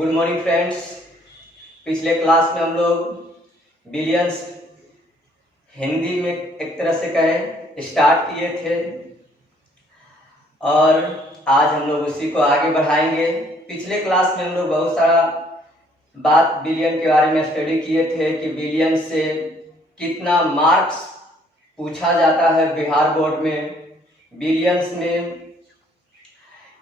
Good morning friends. पिछले class में हम लोग बिलियंस हिंदी में एक तरह से कहें स्टार्ट किए थे और आज हम लोग उसी को आगे बढ़ाएंगे। पिछले क्लास में हम लोग बहुत सारा बात बिलियन के बारे में स्टडी किए थे कि बिलियन से कितना मार्क्स पूछा जाता है बिहार बोर्ड में, बिलियंस में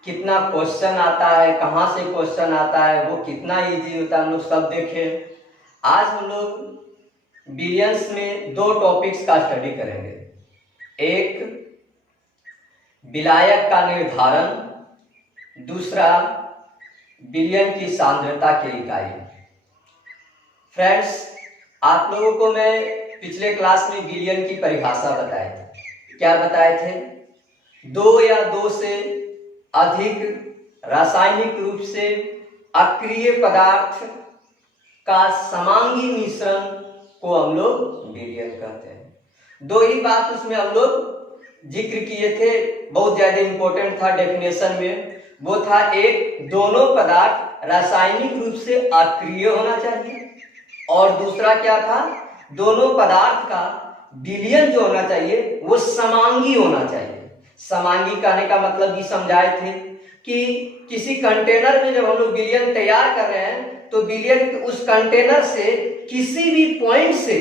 कितना क्वेश्चन आता है, कहाँ से क्वेश्चन आता है, वो कितना इजी होता है, हम लोग सब देखें। आज हम लोग बिलियंस में दो टॉपिक्स का स्टडी करेंगे। एक विलायक का निर्धारण, दूसरा बिलियन की सांद्रता की इकाई। फ्रेंड्स, आप लोगों को मैं पिछले क्लास में बिलियन की परिभाषा बताए थे। क्या बताए थे? दो या दो से अधिक रासायनिक रूप से अक्रिय पदार्थ का समांगी मिश्रण को हम लोग बिलियन कहते हैं। दो ही बात उसमें हम लोग जिक्र किए थे, बहुत ज्यादा इंपॉर्टेंट था डेफिनेशन में। वो था एक, दोनों पदार्थ रासायनिक रूप से अक्रिय होना चाहिए, और दूसरा क्या था, दोनों पदार्थ का विलयन जो होना चाहिए वो समांगी होना चाहिए। समांगी कहने का मतलब ये समझाए थे कि किसी कंटेनर में जब हम लोग विलयन तैयार कर रहे हैं तो विलयन उस कंटेनर से किसी भी पॉइंट से,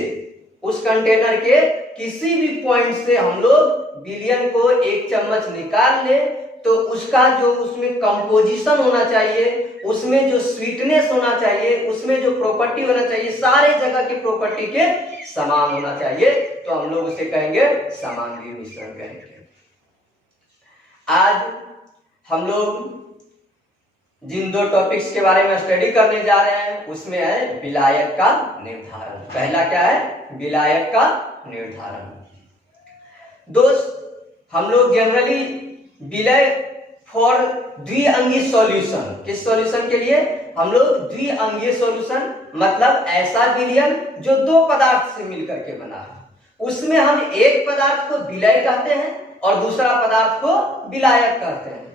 उस कंटेनर के किसी भी पॉइंट से हम लोग विलयन को एक चम्मच निकाल ले तो उसका जो उसमें कंपोजिशन होना चाहिए, उसमें जो स्वीटनेस होना चाहिए, उसमें जो प्रॉपर्टी होना चाहिए, सारे जगह के प्रॉपर्टी के समान होना चाहिए। तो हम लोग उसे कहेंगे समांगी मिश्रण कहेंगे। आज हम लोग जिन दो टॉपिक्स के बारे में स्टडी करने जा रहे हैं उसमें है विलायक का निर्धारण। पहला क्या है? विलायक का निर्धारण। दोस्त, हम लोग जनरली विलय फॉर द्विअंगी सॉल्यूशन, किस सॉल्यूशन के लिए? हम लोग द्विअंगीय सॉल्यूशन, मतलब ऐसा विलयन जो दो पदार्थ से मिलकर के बना है, उसमें हम एक पदार्थ को विलय कहते हैं और दूसरा पदार्थ को विलायक कहते हैं।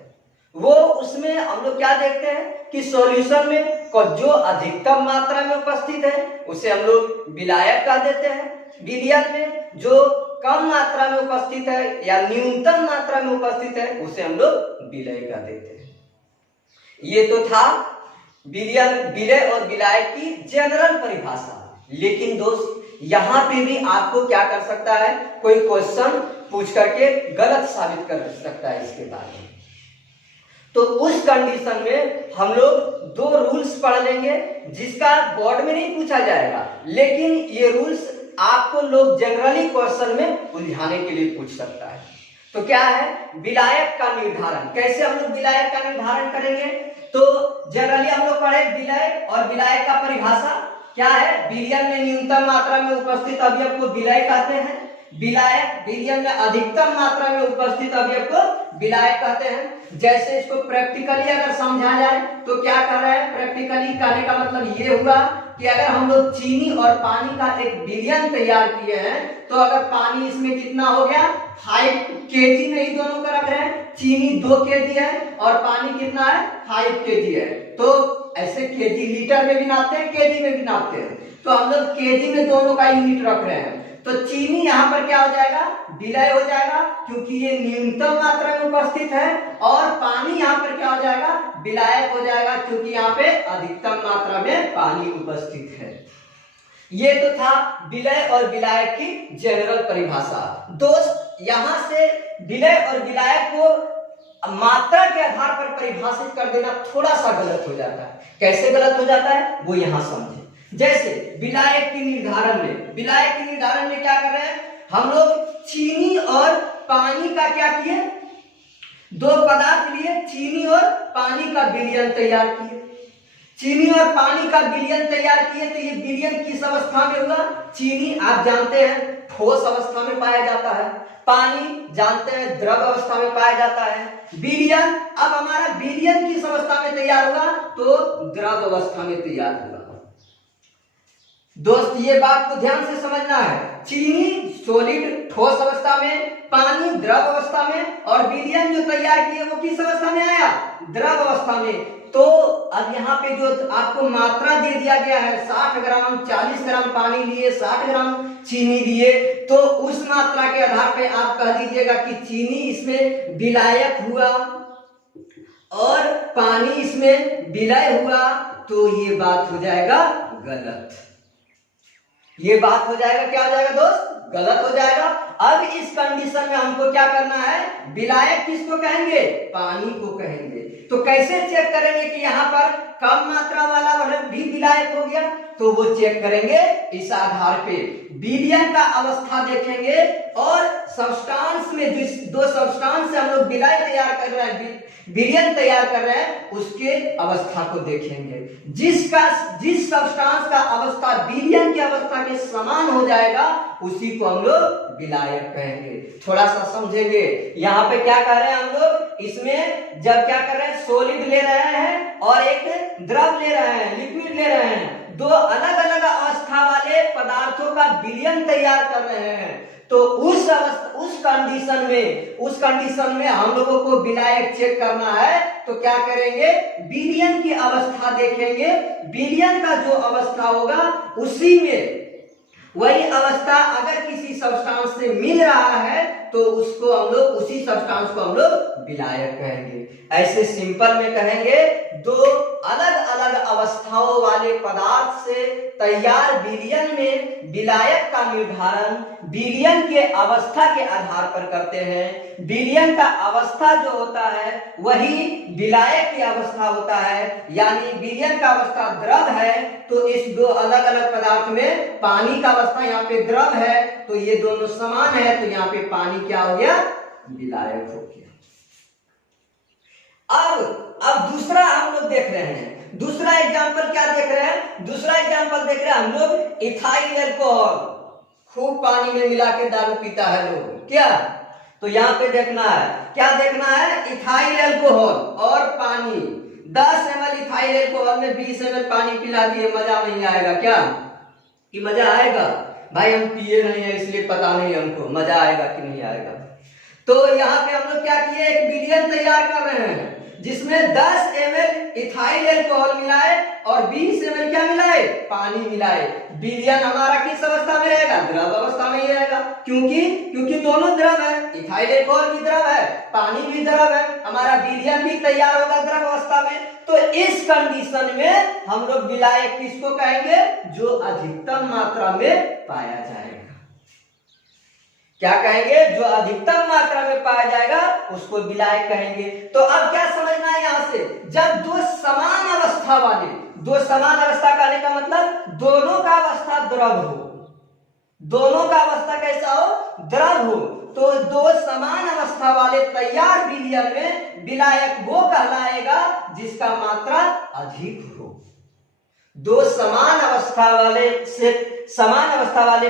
वो उसमें हम लोग क्या देखते हैं कि सॉल्यूशन में जो अधिकतम मात्रा में उपस्थित है उसे हम लोग विलायक कह देते हैं। विलयन में जो कम मात्रा में उपस्थित है या न्यूनतम मात्रा में उपस्थित है उसे हम लोग विलय कह देते हैं। ये तो था विलयन, विलय और विलायक की जनरल परिभाषा। लेकिन दोस्त, यहां पे भी आपको क्या कर सकता है, कोई क्वेश्चन पूछ करके गलत साबित कर सकता है इसके बारे में। तो उस कंडीशन में हम लोग दो रूल्स पढ़ लेंगे जिसका बोर्ड में नहीं पूछा जाएगा, लेकिन ये रूल्स आपको लोग जनरली क्वेश्चन में उलझाने के लिए पूछ सकता है। तो क्या है? विलायक का निर्धारण। कैसे हम लोग विलायक का निर्धारण करेंगे? तो जनरली हम लोग पढ़े विलय और विलायक का परिभाषा क्या है? विलयन में न्यूनतम मात्रा में उपस्थित अवयव को विलय कहते हैं, विलायक विलयन में अधिकतम मात्रा में उपस्थित अवयव को विलायक कहते हैं। जैसे इसको प्रैक्टिकली अगर समझा जाए तो क्या कर रहे हैं? प्रैक्टिकली कहने का मतलब ये हुआ कि अगर हम लोग चीनी और पानी का एक विलयन तैयार किए हैं तो अगर पानी इसमें कितना हो गया, 5 kg में ही दोनों का रख रहे हैं, चीनी 2 kg है और पानी कितना है, 5 kg है। तो ऐसे केजी लीटर में भी नापते हैं, केजी में भी नापते हैं, तो हम लोग केजी में दोनों का यूनिट रख रहे हैं। तो चीनी यहाँ पर क्या हो जाएगा? विलय हो जाएगा क्योंकि ये न्यूनतम मात्रा में उपस्थित है, और पानी यहाँ पर क्या हो जाएगा? विलायक हो जाएगा क्योंकि यहाँ पे अधिकतम मात्रा में पानी उपस्थित है। ये तो था विलय और विलायक की जनरल परिभाषा। दोस्त, यहाँ से विलय और विलायक को मात्रा के आधार पर परिभाषित कर देना थोड़ा सा गलत हो जाता है। कैसे गलत हो जाता है वो यहाँ समझे। जैसे विलायक के निर्धारण में, विलायक के निर्धारण में क्या कर रहे हैं हम लोग? चीनी और पानी का क्या किए? दो पदार्थ लिए, चीनी और पानी का विलयन तैयार किए। चीनी और पानी का विलयन तैयार किए तो ये विलयन किस अवस्था में हुआ? चीनी आप जानते हैं ठोस अवस्था में पाया जाता है, पानी जानते हैं द्रव अवस्था में पाया जाता है। विलयन, अब हमारा विलयन किस अवस्था में तैयार हुआ? तो द्रव अवस्था में तैयार हुआ। दोस्त, ये बात को ध्यान से समझना है। चीनी सॉलिड ठोस अवस्था में, पानी द्रव अवस्था में, और विलयन जो तैयार किए वो किस अवस्था में आया? द्रव अवस्था में। तो अब यहाँ पे जो आपको मात्रा दे दिया गया है 60 ग्राम, 40 ग्राम पानी लिए, 60 ग्राम चीनी लिए, तो उस मात्रा के आधार पे आप कह दीजिएगा कि चीनी इसमें विलायक हुआ और पानी इसमें विलय हुआ, तो ये बात हो जाएगा गलत। ये बात हो जाएगा, क्या हो जाएगा दोस्त? गलत हो जाएगा। अब इस कंडीशन में हमको क्या करना है? विलायक किसको कहेंगे? पानी को कहेंगे। तो कैसे चेक करेंगे कि यहाँ पर कम मात्रा वाला भी विलायक हो गया? तो वो चेक करेंगे इस आधार पे, विलयन का अवस्था देखेंगे और सब्सटेंस में जिस दो सब्सटेंस से हम लोग विलय तैयार कर रहे हैं, विलयन तैयार कर रहे हैं, उसके अवस्था को देखेंगे। जिस सब्सटेंस का अवस्था विलयन की अवस्था के समान हो जाएगा उसी को हम लोग विलायक कहेंगे। थोड़ा सा समझेंगे, यहाँ पे क्या कर रहे हैं हम लोग? इसमें जब क्या कर रहे हैं, सोलिड ले रहे हैं और एक द्रव ले रहे हैं, लिक्विड ले रहे हैं, दो अलग अलग अवस्था वाले पदार्थों का विलयन तैयार कर रहे हैं, तो उस कंडीशन में हम लोगों को विलायक चेक करना है। तो क्या करेंगे? विलयन की अवस्था देखेंगे। विलयन का जो अवस्था होगा उसी में वही अवस्था अगर किसी सब्सटेंस से मिल रहा है तो उसको हम लोग, उसी सब्सटेंस को हम लोग विलायक कहेंगे। ऐसे सिंपल में कहेंगे दो अलग अलग अवस्थाओं वाले पदार्थ से तैयार विलयन में विलायक का निर्धारण विलयन के अवस्था के आधार पर करते हैं। विलयन का अवस्था जो होता है वही विलायक की अवस्था होता है, यानी विलयन का अवस्था द्रव है तो इस दो अलग अलग पदार्थ में पानी का अवस्था यहाँ पे द्रव है, तो ये दोनों समान है, तो यहाँ पे पानी क्या हो गया? विलायक हो गया। अब दूसरा हम लोग देख रहे हैं, दूसरा एग्जांपल क्या देख रहे हैं? दूसरा एग्जांपल देख रहे हैं हम लोग इथाइल अल्कोहल। खूब पानी में मिला के दारू पीता है लोग, क्या? तो यहाँ पे देखना है, क्या देखना है? इथाइल अल्कोहल और पानी। 10 ml इथाइल अल्कोहल में 20 ml पानी पिला दिए, मजा नहीं आएगा क्या? कि मजा आएगा? भाई हम पिए नहीं है इसलिए पता नहीं हमको मजा आएगा कि नहीं आएगा। तो यहाँ पे हम लोग क्या किए? एक विलयन तैयार कर रहे हैं जिसमें 10 ml इथाइल अल्कोहल मिलाए और 20 ml क्या मिलाए? पानी मिलाए। विलयन हमारा किस अवस्था में रहेगा? द्रव अवस्था में ही रहेगा। क्योंकि दोनों द्रव है, इथाइल अल्कोहल भी द्रव है, पानी भी द्रव है, हमारा विलयन भी तैयार होगा द्रव अवस्था में। तो इस कंडीशन में हम लोग विलायक किसको कहेंगे? जो अधिकतम मात्रा में पाया जाएगा। क्या कहेंगे? जो अधिकतम मात्रा में पाया जाएगा उसको विलायक कहेंगे। तो अब क्या समझना है यहां से? जब दो समान अवस्था वाले, दो समान अवस्था कहने का मतलब दोनों का अवस्था द्रव हो, दोनों का अवस्था कैसा हो? द्रव हो, तो दो समान अवस्था वाले तैयार विलयन में विलायक वो कहलाएगा जिसका मात्रा अधिक हो। दो समान अवस्था वाले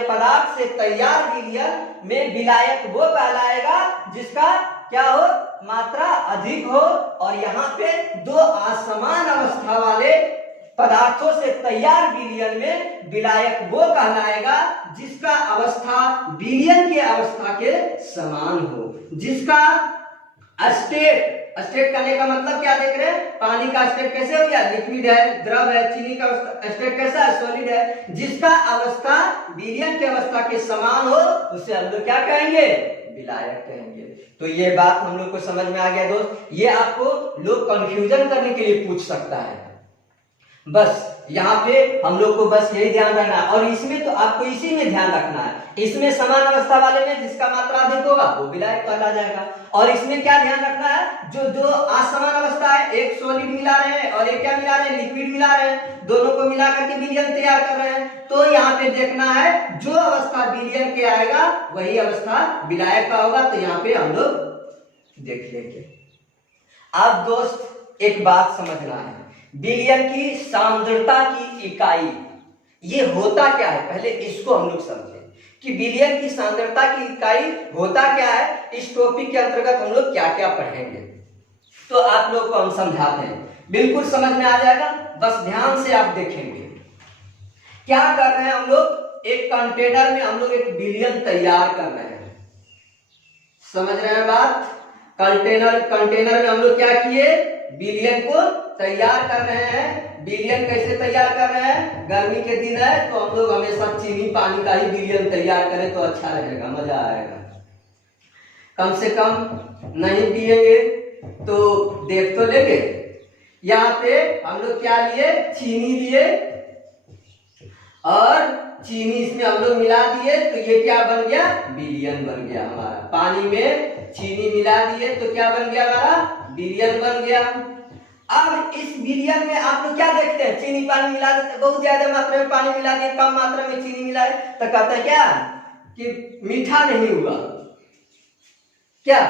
पदार्थ से तैयार विलयन में विलायक वो कहलाएगा जिसका क्या हो? मात्रा अधिक हो। और यहाँ पे दो असमान अवस्था वाले पदार्थों से तैयार विलयन में विलायक वो कहलाएगा जिसका अवस्था विलयन के अवस्था के समान हो, जिसका स्टेट करने का मतलब क्या देख रहे हैं? पानी का स्टेट कैसे हो गया? लिक्विड है, द्रव है। चीनी का स्टेट कैसा है? सॉलिड है। जिसका अवस्था विलयन की अवस्था के समान हो उसे हम लोग क्या कहेंगे? विलायक कहेंगे। तो ये बात हम लोग को समझ में आ गया दोस्त। ये आपको लोग कंफ्यूजन करने के लिए पूछ सकता है, बस यहाँ पे हम लोग को बस यही ध्यान रखना है। और इसमें तो आपको इसी में ध्यान रखना है, इसमें समान अवस्था वाले में जिसका मात्रा अधिक होगा वो विलायक कहला जाएगा। और इसमें क्या ध्यान रखना है? जो असमान अवस्था है, एक सॉलिड मिला रहे हैं और एक क्या मिला रहे हैं? लिक्विड मिला रहे हैं, दोनों को मिला करके विलयन तैयार कर रहे हैं। तो यहाँ पे देखना है जो अवस्था विलयन के आएगा वही अवस्था विलायक का होगा। तो यहाँ पे हम लोग देख लेंगे। अब दोस्त एक बात समझना है, विलयन की सांद्रता की इकाई ये होता क्या है? पहले इसको हम लोग समझें कि विलयन की सांद्रता की इकाई होता क्या है। इस टॉपिक के अंतर्गत हम लोग क्या क्या पढ़ेंगे तो आप लोग को हम समझाते हैं, बिल्कुल समझ में आ जाएगा। बस ध्यान से आप देखेंगे क्या कर रहे हैं हम लोग। एक कंटेनर में हम लोग एक विलयन तैयार कर रहे हैं, समझ रहे हैं बात? कंटेनर में हम लोग क्या किए? विलयन को तैयार कर रहे हैं। विलयन कैसे तैयार कर रहे हैं? गर्मी के दिन है तो हम लोग हमेशा चीनी पानी का ही विलयन तैयार करें तो अच्छा लगेगा, मजा आएगा। कम से कम नहीं पिएंगे तो देख तो लेंगे। यहाँ पे हम लोग क्या लिए? चीनी लिए और चीनी इसमें हम लोग मिला दिए तो ये क्या बन गया? विलयन बन गया हमारा। पानी में चीनी मिला दिए तो क्या बन गया हमारा? विलयन बन गया। अब इस विलयन में आप लोग क्या देखते हैं? चीनी पानी मिला देते, बहुत ज्यादा मात्रा में पानी मिला दिए, कम मात्रा में चीनी मिलाए तो कहता है क्या कि मीठा नहीं हुआ। क्या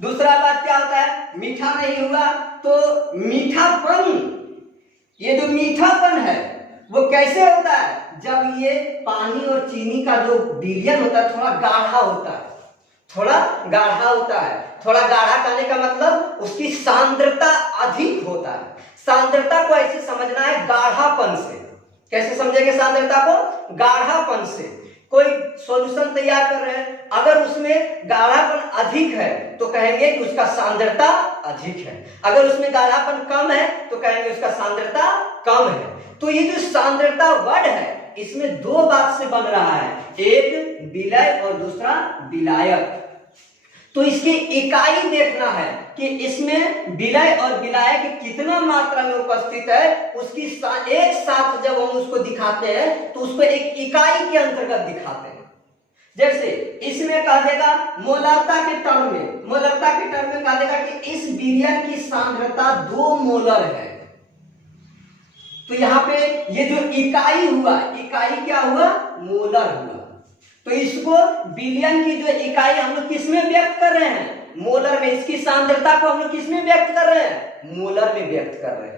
दूसरा बात क्या होता है? मीठा नहीं हुआ तो मीठापन, ये जो मीठापन है वो कैसे होता है? जब ये पानी और चीनी का जो विलयन होता है थोड़ा गाढ़ा होता है, थोड़ा गाढ़ा होता है। थोड़ा गाढ़ा कहने का मतलब उसकी सांद्रता अधिक होता है। सांद्रता को ऐसे समझना है गाढ़ापन से। कैसे समझेंगे सांद्रता को? गाढ़ापन से। कोई सॉल्यूशन तैयार कर रहे हैं, अगर उसमें गाढ़ापन अधिक है तो कहेंगे कि उसका सांद्रता अधिक है, अगर उसमें गाढ़ापन कम है तो कहेंगे उसका सांद्रता कम है। तो ये जो सांद्रता वर्ड है इसमें दो बात से बन रहा है, एक विलय और दूसरा विलायक। तो इसकी इकाई देखना है कि इसमें विलय और विलायक कितना मात्रा में उपस्थित है, उसकी एक साथ जब हम उसको दिखाते हैं तो उसको एक इकाई के अंतर्गत दिखाते हैं। जैसे इसमें कह देगा मोलरता के टर्म में, मोलरता के टर्म में कह देगा कि इस विलयन की सांद्रता 2 मोलर है। तो यहाँ पे ये जो इकाई हुआ, इकाई क्या हुआ? मोलर हुआ। तो इसको विलयन की जो इकाई हम लोग किसमें व्यक्त कर रहे हैं? मोलर में। इसकी सांद्रता को हम लोग किसमें व्यक्त कर रहे हैं? मोलर में व्यक्त कर रहे हैं।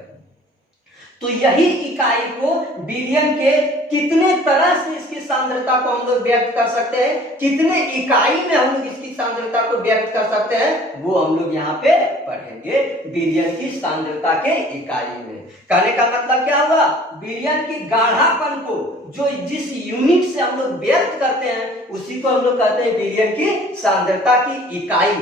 तो यही इकाई को विलयन के कितने तरह से इसकी सांद्रता को हम लोग व्यक्त कर सकते हैं, कितने इकाई में हम लोग इसकी सांद्रता को व्यक्त कर सकते हैं, वो हम लोग यहाँ पे पढ़ेंगे विलयन की सांद्रता के इकाई में। कहने का मतलब क्या हुआ? विलयन की गाढ़ापन को जो जिस यूनिट से हम लोग व्यक्त करते हैं उसी को हम लोग कहते हैं विलयन की सांद्रता की इकाई।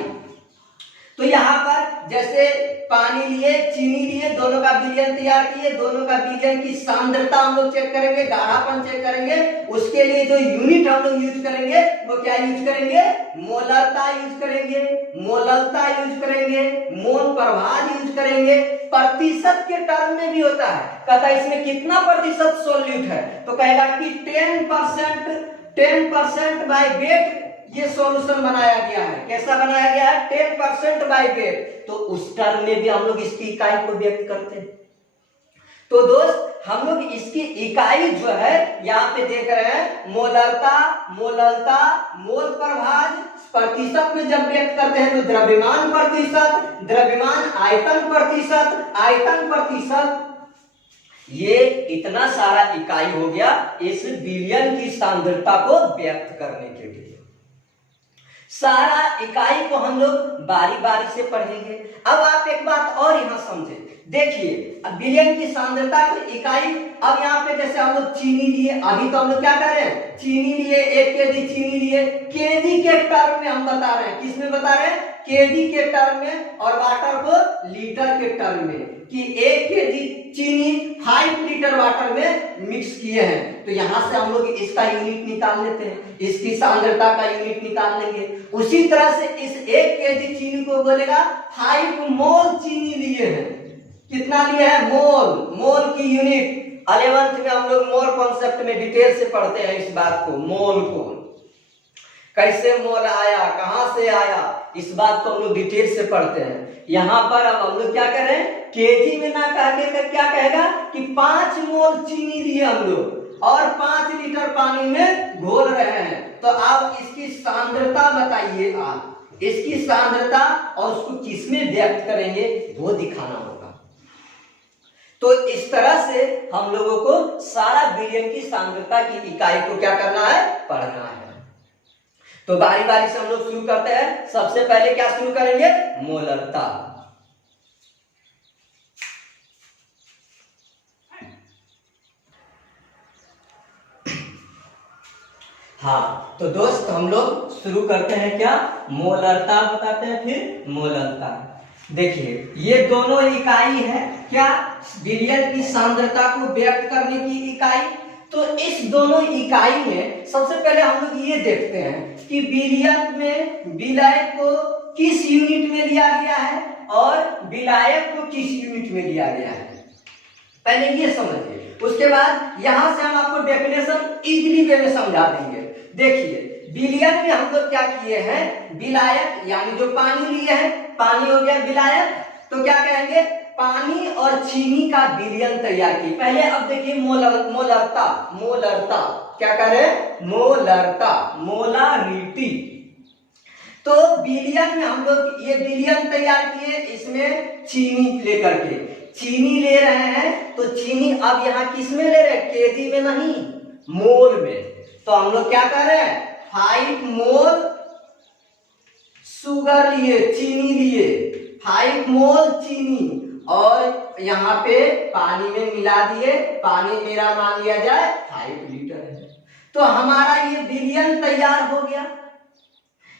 तो यहाँ पर जैसे पानी लिए, चीनी लिए, दोनों का विलयन तैयार किए, दोनों का विलयन की सांद्रता हम लोग चेक करेंगे, गाढ़ापन चेक करेंगे। उसके लिए जो यूनिट हम लोग यूज करेंगे वो क्या यूज करेंगे? मोलरता यूज करेंगे, मोलरता यूज करेंगे, मोल प्रभाज यूज करेंगे। प्रतिशत के टर्म में भी होता है, कहता है इसमें कितना प्रतिशत सोल्यूट है तो कहेगा कि 10% बाय वेट ये सॉल्यूशन बनाया गया है। कैसा बनाया गया है? 10% बाय वेट। तो उस टर्म में भी हम लोग इसकी इकाई को व्यक्त करते हैं। तो दोस्त हम लोग इसकी इकाई जो है यहाँ पे देख रहे हैं, मोलरता, मोललता, मोल प्रभाज। प्रतिशत में जब व्यक्त करते हैं तो द्रव्यमान प्रतिशत, द्रव्यमान आयतन प्रतिशत, आयतन प्रतिशत। ये इतना सारा इकाई हो गया इस विलयन की सांद्रता को व्यक्त करने के लिए। सारा इकाई को हम लोग बारी बारी से पढ़ेंगे। अब आप एक बात और यहां समझे, देखिए अब विलयन की सांद्रता की इकाई। अब यहाँ पे जैसे हम लोग चीनी लिए, अभी तो हम लोग क्या कर रहे हैं? चीनी लिए, 1 केजी चीनी लिए, केजी के टर्म में हम बता रहे हैं। किस में बता रहे हैं? केजी के टर्म में, और वाटर को लीटर के टर्म में, कि 1 केजी चीनी 5 लीटर वाटर में मिक्स किए हैं। तो यहां से हम लोग इसका यूनिट निकाल लेते हैं, इसकी सांद्रता का यूनिट निकाल लेंगे। उसी तरह से इस 1 केजी चीनी को बोलेगा 5 मोल चीनी लिए हैं। कितना लिए हैं? मोल। मोल की यूनिट 11th में हम लोग मोल कॉन्सेप्ट में डिटेल से पढ़ते हैं इस बात को, मोल को कैसे मोल आया, कहां से आया, इस बात को हम लोग डिटेल से पढ़ते हैं। यहां पर अब हम लोग क्या कर रहे हैं? केजी में ना कह के क्या कहेगा कि 5 मोल चीनी लिए हम लोग और 5 लीटर पानी में घोल रहे हैं। तो आप इसकी सांद्रता बताइए, आप इसकी सांद्रता और उसको किसमें व्यक्त करेंगे वो दिखाना होगा। तो इस तरह से हम लोगों को सारा विलयन की सांद्रता की इकाई को क्या करना है? पढ़ना है। तो बारी बारी से हम लोग शुरू करते हैं। सबसे पहले क्या शुरू करेंगे? मोलरता। हाँ तो दोस्त हम लोग शुरू करते हैं क्या? मोलरता बताते हैं, फिर मोलरता। देखिए ये दोनों इकाई है क्या, विलयन की सांद्रता को व्यक्त करने की इकाई। तो इस दोनों इकाई में सबसे पहले हम लोग ये देखते हैं कि विलयन में विलय को किस यूनिट में लिया गया है और विलायक को किस यूनिट में लिया गया है, पहले ये समझिए। उसके बाद यहां से हम आपको डेफिनेशन इजीली वे में समझा देंगे। देखिए विलयन में हम लोग क्या किए हैं, विलायक यानी जो पानी लिए हैं, पानी हो गया विलायक, तो क्या कहेंगे, पानी और चीनी का विलयन तैयार की पहले। अब देखिए मोलरता, मोलरता क्या करें, मोलरता, मोलारिटी। तो विलयन में हम लोग ये विलयन तैयार किए, इसमें चीनी लेकर के, चीनी ले रहे हैं, तो चीनी अब यहाँ किस में ले रहे हैं, केजी में नहीं, मोल में। तो हम लोग क्या कर रहे हैं, 5 मोल शुगर लिए, चीनी लिए, 5 मोल चीनी, और यहाँ पे पानी में मिला दिए, पानी मेरा मान लिया जाए 5 लीटर है। तो हमारा ये विलयन तैयार हो गया।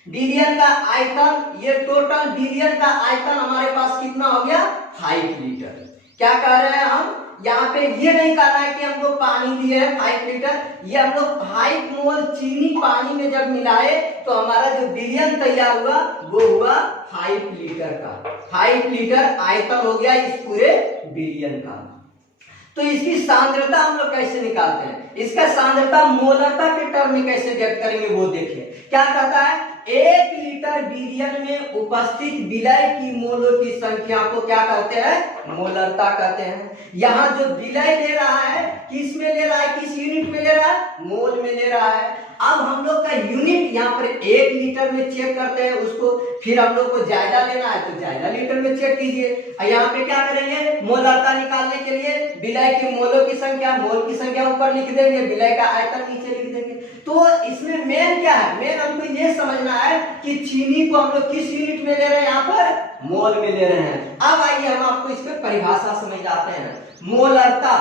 विलयन का आयतन, ये टोटल विलयन का आयतन हमारे पास कितना हो गया, 5 लीटर। क्या कह रहे हैं हम, यहाँ पे ये नहीं कह रहा है कि हम लोग पानी दिए हैं 5 लीटर, ये हम लोग 5 मोल चीनी पानी में जब मिलाए तो हमारा जो विलयन तैयार हुआ वो हुआ 5 लीटर का। 5 लीटर आयतन हो गया इस पूरे विलयन का। तो इसकी सांद्रता हम लोग कैसे निकालते हैं, इसका सांद्रता मोलरता के टर्म में कैसे व्यक्त करेंगे वो देखिए। क्या कहता है, 1 लीटर विलयन में उपस्थित विलय की मोलों की संख्या को क्या कहते हैं, मोलरता कहते हैं। यहाँ जो विलय ले रहा है किस में ले रहा है, किस यूनिट में ले रहा है, मोल में ले रहा है। अब हम लोग का यूनिट यहाँ पर 1 लीटर में चेक करते हैं उसको, फिर हम लोग को जायदा लेना है तो जायदा लीटर में चेक कीजिए। यहाँ पे क्या करेंगे, मोलरता निकालने के लिए विलय की मोलों की संख्या, मोल की संख्या ऊपर लिख देंगे, विलय का आयतन नीचे लिख देंगे। तो इसमें मेन क्या है, मेन हमको ये समझना है कि चीनी को हम लोग किस यूनिट में ले रहे हैं, यहाँ पर मोल में ले रहे हैं। अब आइए हम आपको इस पर परिभाषा समझाते हैं। मोलरता,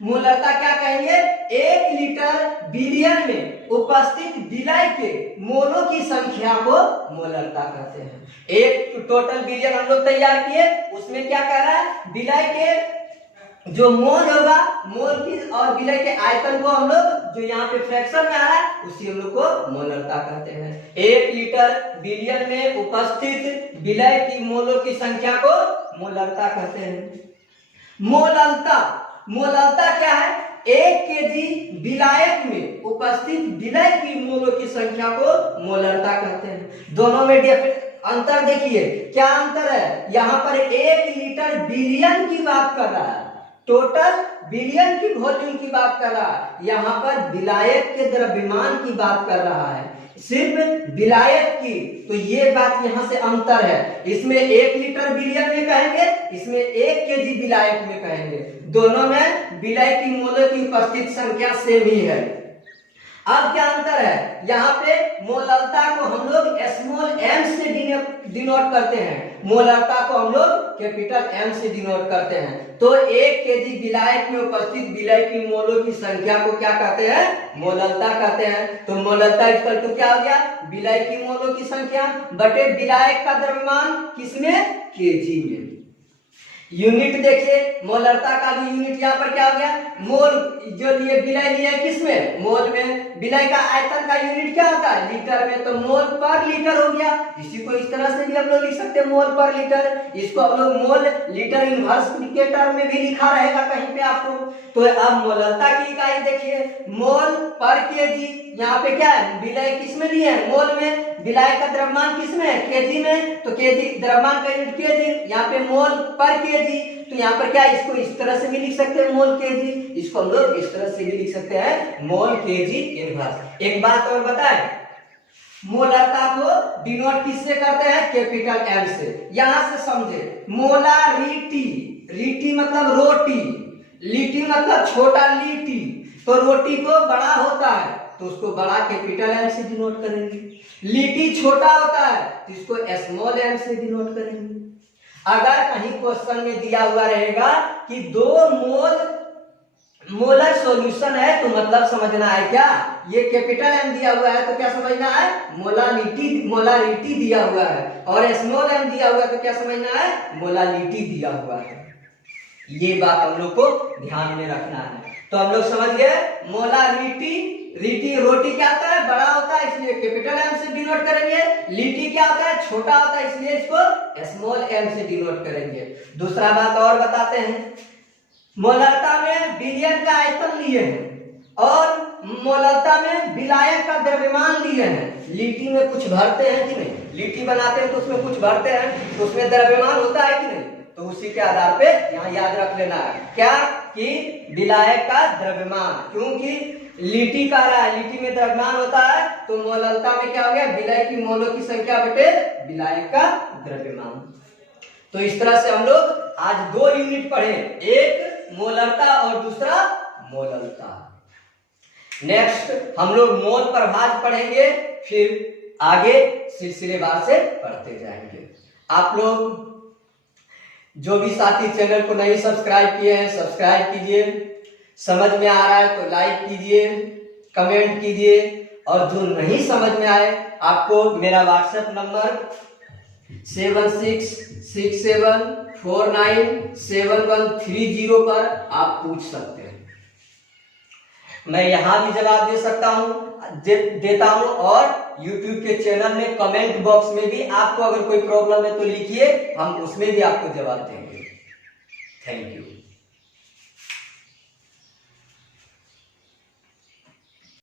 मोलरता क्या कहेंगे, 1 लीटर विलयन में उपस्थित विलय के मोलों की संख्या को मोलरता कहते हैं। एक टोटल विलयन हम लोग तैयार किए, उसमें क्या कह रहा है, विलय के जो मोल होगा, मोल की और विलय के आयतन को हम लोग जो यहाँ पे फ्रैक्शन में आ रहा है उसी हम लोग को मोलरता कहते हैं। 1 लीटर विलयन में उपस्थित विलय की मोलों की संख्या को मोलरता कहते हैं। मोलरता, मोलरता क्या है, 1 केजी विलायक में उपस्थित विलय की मोलों की संख्या को मोलरता कहते हैं। दोनों में अंतर देखिए, क्या अंतर है, यहाँ पर 1 लीटर विलयन की बात कर रहा है, टोटल विलयन की वॉल्यूम की बात कर रहा है, यहाँ पर विलायक के द्रव्यमान की बात कर रहा है, सिर्फ विलायक की। तो ये बात यहाँ से अंतर है, इसमें 1 लीटर विलयन में कहेंगे, इसमें 1 केजी विलायक में कहेंगे। दोनों में विलय की मोलों की उपस्थित संख्या सेम ही है। अब क्या अंतर है, यहाँ पे मोलरता को हम लोग स्मॉल m से डिनोट करते हैं, मोलरता को हम लोग कैपिटल M से डिनोट करते हैं। तो 1 केजी विलायक में उपस्थित विलय की मोलों की संख्या को क्या कहते हैं, मोलरता कहते हैं। तो मोलरता इक्वल टू क्या हो गया, विलय की मोलों की संख्या बटे विलायक का द्रव्यमान, किसमें, केजी में। यूनिट देखिए, मोलरता का भी यूनिट यहाँ पर क्या हो गया, मोल जो लिए विलय लिए किसमें, मोल में। विलय का आयतन का यूनिट क्या होता है, लीटर में, तो मोल पर लीटर हो गया। इसी को इस तरह से भी हम लोग लिख सकते हैं, मोल पर लीटर। इसको हम लोग मोल लीटर इनवर्स के टर्म में भी लिखा रहेगा कहीं पे आपको। तो अब मोलरता की इकाई देखिए, मोल पर केजी, यहाँ पे क्या है, विलय किसमें लिए है, मोल में, विलय का द्रव्यमान किसमें है, केजी में, तो केजी द्रव्यमान का यूनिट केजी, यहाँ पे मोल पर केजी। तो यहाँ पर क्या, इसको इस तरह से भी लिख सकते हैं, मोल केजी, इसको हम लोग इस तरह से भी लिख सकते हैं, मोल केजी इनवर्स। एक बात और बताएं, मोलरता को डिनोट किससे करते हैं, कैपिटल M से। यहां से समझे, मोलारिटी, रीटी मतलब रोटी, लीटी मतलब छोटा लीटी, तो रोटी को बड़ा होता है तो उसको बड़ा कैपिटल M से डिनोट करेंगे। लीटी छोटा होता है तो इसको स्मॉल m से डिनोट करेंगे। अगर कहीं क्वेश्चन में दिया हुआ रहेगा कि 2 मोल मोलर सॉल्यूशन है तो मतलब समझना है क्या, ये कैपिटल एम दिया हुआ है तो क्या समझना है, मोलारिटी दिया हुआ है, और स्मॉल एम दिया हुआ है तो क्या समझना है, मोलालिटी दिया हुआ है। ये बात हम लोग को ध्यान में रखना है। तो हम लोग समझ गए मोलारिटी, रीटी रोटी क्या होता है, बड़ा होता है इसलिए कैपिटल एम से डिनोट करेंगे, लिटी क्या होता है, छोटा होता है इसलिए इसको स्मॉल एम से डिनोट करेंगे। दूसरा बात और बताते हैं, मोलरता में विलयन का आयतन लिए हैं और मोलरता में विलायक का द्रव्यमान लिए हैं। लिटी में कुछ भरते हैं कि नहीं, लिटी बनाते हैं तो उसमें कुछ भरते हैं तो उसमें द्रव्यमान होता है कि नहीं, तो उसी के आधार पे यहाँ याद रख लेना है क्या कि विलायक का द्रव्यमान, क्योंकि लिटी का रहा है, लिटी में द्रव्यमान होता है तो मोलरता में क्या हो गया, विलय की मोलों की संख्या बटे विलायक का द्रव्यमान। तो इस तरह से हम लोग आज 2 यूनिट पढ़े, एक मोलरता और दूसरा मोलरता। नेक्स्ट हम लोग मोल प्रभाज पढ़ेंगे, फिर आगे सिलसिलेवार से पढ़ते जाएंगे। आप लोग जो भी साथी चैनल को नहीं सब्सक्राइब किए हैं सब्सक्राइब कीजिए, समझ में आ रहा है तो लाइक कीजिए, कमेंट कीजिए, और जो नहीं समझ में आए आपको मेरा व्हाट्सएप नंबर 7667497130 पर आप पूछ सकते हैं। मैं यहां भी जवाब दे सकता हूं, देता हूं, और YouTube के चैनल में कमेंट बॉक्स में भी आपको अगर कोई प्रॉब्लम है तो लिखिए, हम उसमें भी आपको जवाब देंगे। Thank you.